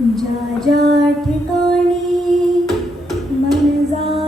ज्या ज्या ठिकाणी मन जा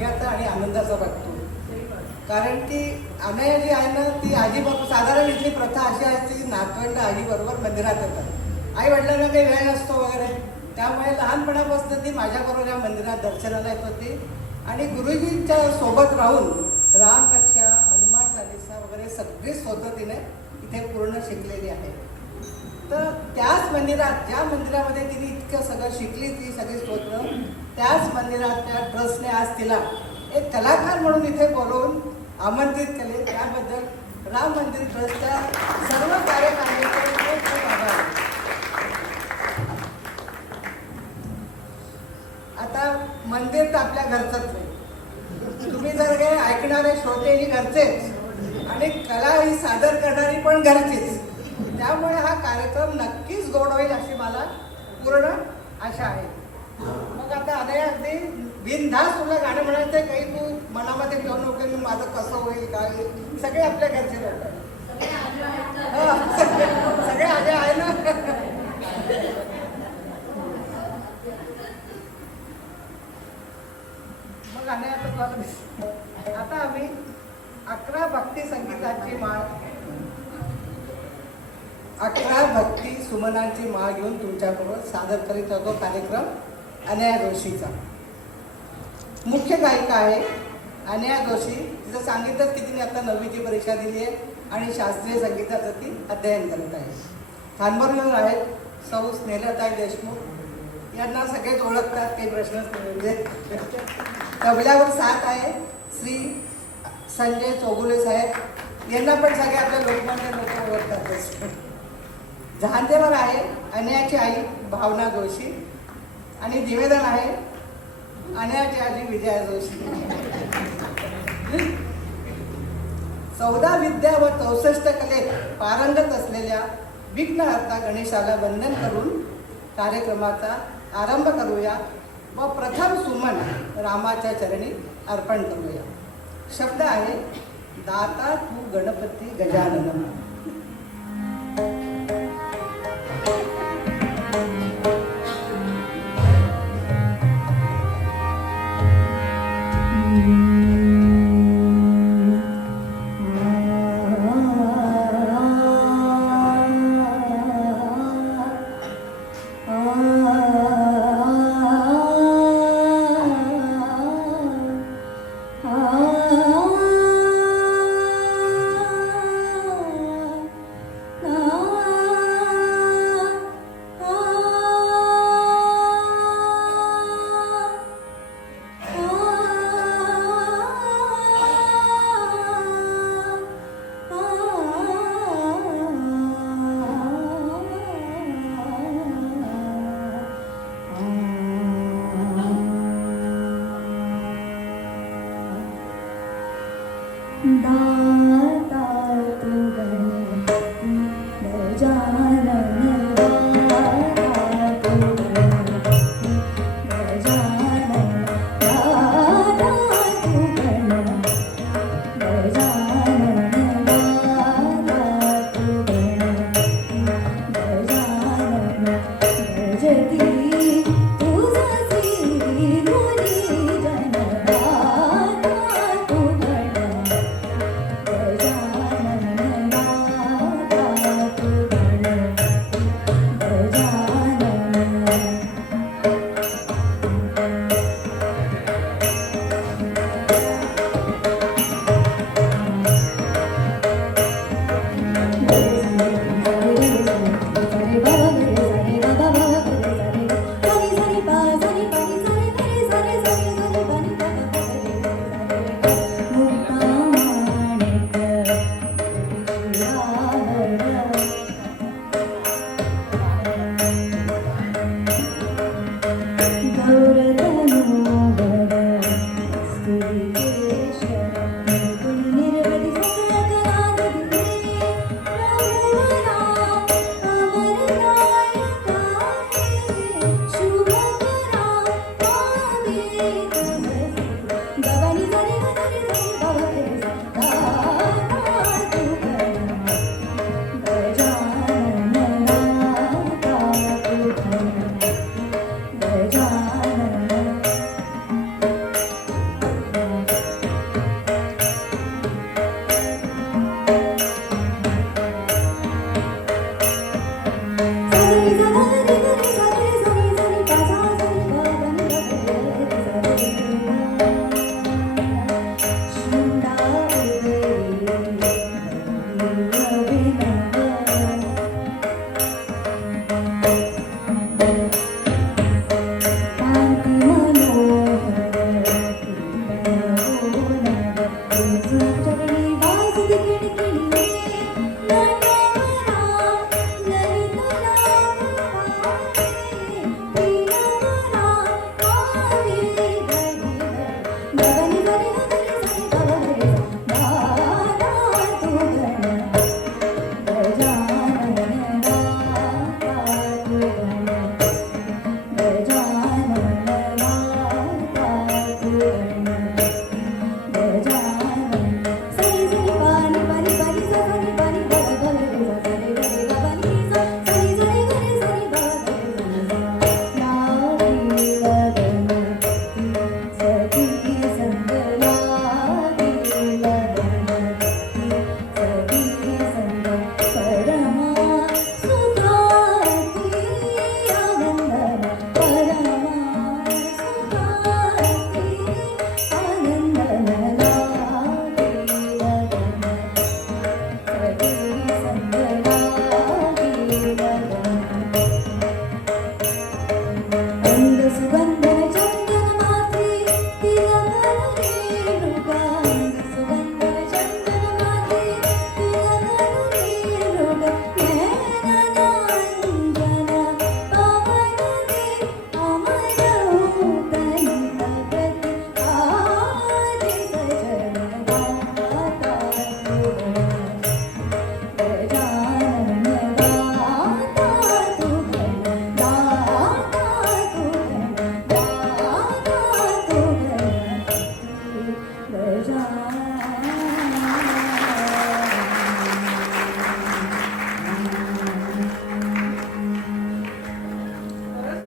भाग्याचा आणि आनंदाचा वाटतो कारण की अनया जी आहे ना ती आजीबरोबर साधारण इथली प्रथा अशी असते की नातवंड आजीबरोबर मंदिरात येतात. आई वडिलांना काही वेळ नसतो वगैरे. त्यामुळे लहानपणापासून ती माझ्याबरोबर या मंदिरात दर्शनाला येत होती. आणि गुरुजींच्या सोबत राहून रामरक्षा हनुमान चालिसा वगैरे सगळी स्वतः तिने इथे पूर्ण शिकलेली आहे. तर त्याच मंदिरात ज्या मंदिरामध्ये तिने इतकं सगळं शिकली ती सगळी स्तोत्र त्याच मंदिरात त्या ट्रस्टने आज तिला एक कलाकार म्हणून इथे बोलवून आमंत्रित केले. त्याबद्दल राम मंदिर ट्रस्टच्या सर्व कार्यकारिणीचे खूप खूप आभार. आता मंदिर तर आपल्या घरचंच नाही तुम्ही जर हे ऐकणारे श्रोते ही घरचेच आणि कला ही सादर करणारी पण घरचीच. त्यामुळे हा कार्यक्रम नक्कीच गोड होईल अशी मला पूर्ण आशा आहे. मग आता अनया अगदी बिनधास तुला गाणं म्हणायचं आहे, काही तू मनामध्ये घेऊ नको माझं कसं होईल काय होईल सगळे आपल्या घरचे लोक. अकरा भक्ती सुमनांची माळ घेऊन तुमच्याबरोबर सादर करीत होतो कार्यक्रम अनया जोशीचा. मुख्य गायिका आहे अनया जोशी. तिचं सांगितलं की तिने आता नववीची परीक्षा दिली आहे आणि शास्त्रीय संगीताचं ती अध्ययन करत आहे. खानबरोबर आहेत सौ स्नेहलताई देशमुख. यांना सगळेच ओळखतात काही प्रश्नच म्हणजे. तबल्यावर साथ आहे श्री संजय चौगुले साहेब. यांना पण सगळे आपल्या लोकमान्य लोक ओळखतात जहांदेवर आहे अनयाची आई भावना जोशी आणि निवेदन आहे अनयाची आजी विजया जोशी. चौदा विद्या व चौसष्ट कलेत पारंगत असलेल्या विघ्नहर्ता गणेशाला वंदन करून कार्यक्रमाचा आरंभ करूया व प्रथम सुमन रामाच्या चरणी अर्पण करूया. शब्द आहे दाता तू गणपती गजानन